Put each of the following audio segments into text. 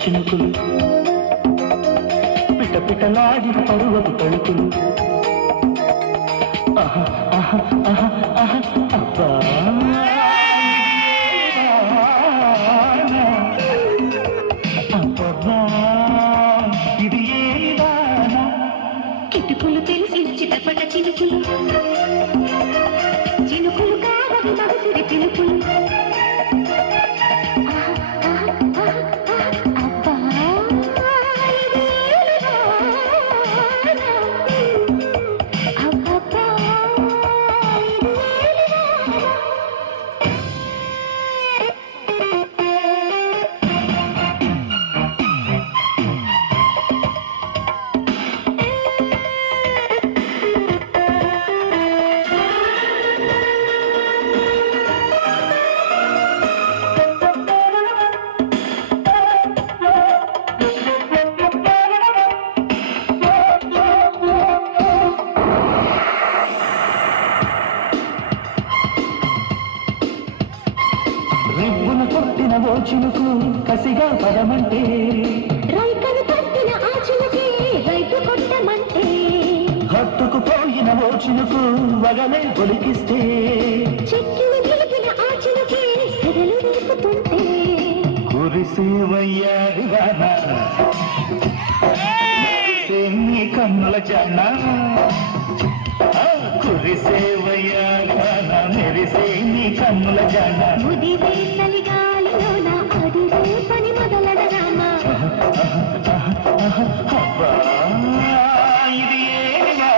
చినుకులు పిట పిటలాడిన పరువపు తలుపులు ఆహా ఆహా ఆహా ఆహా అబ్బా అబ్బబ్బా ఇది ఏదానా కిటుకులు తెలిసి చిటపట చినుకులు చినుకులు కావవి మగసిరి పిలుపులు రిబ్బును కొట్టిన ఓ చినుకు కసిగా పదమంటే రైకను పట్టిన ఆ చినుకే రైతు కొట్టమంటే హత్తుకు పోయిన ఓ చినుకు వగలే ఒలికిస్తే చెట్టును నిలిపిన ఆ చినుకే సెగలు రేపుతుంటే కురిసేవయ్యారి వాన నీ కన్నుల జాన కురిసేవయ్యారి వాన మెరిసే నీ కన్నుల జాన ముదిరే చలిగాలిలోన అడిరే పని మొదలడరామా అబ్బా ఇది ఏనా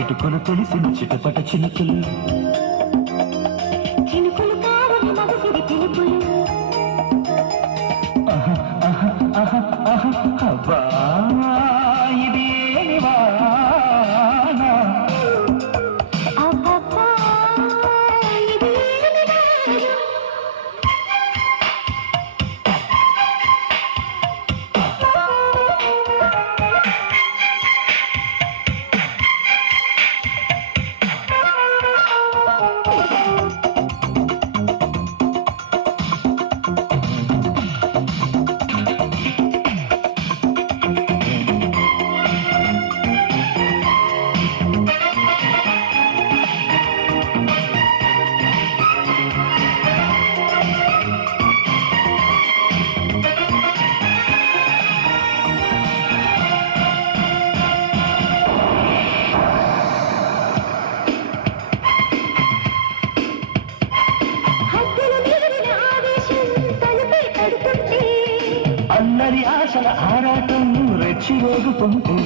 ఇటుకలు తెలిసిన చిటపట చినుకులు చినుకులు కావని మగసిరి పిలుపులు అబ్బా ఇది ఏమి వాన అబ్బబ్బా ఇది ఏమి వాన అల్లరి ఆశల ఆరాటం రెచ్చిరోగుతుంటే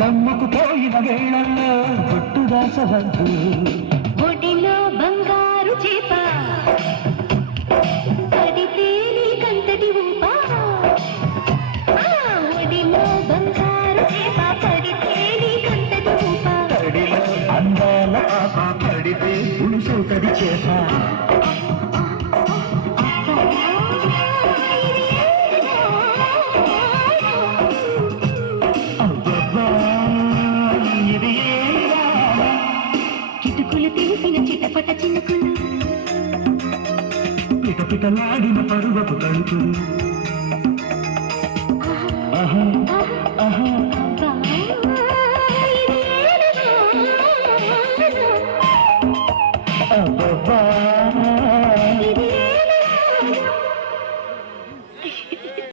కమ్ముకు పోయిన వేళల్లో గుట్టు దాచవద్దు ఒడిలో బంగారు చేప పడితే నీకంతటి ఊప ఒడిలో బంగారు చేప పడితే నీకంతటి ఊప తడిలో అందాల పాప పడితే పులుసవుతది చేప కిటుకులు తెలిసిన చిటపట చినుకులు పిట పిటలాడిన పరువపు తలుపులు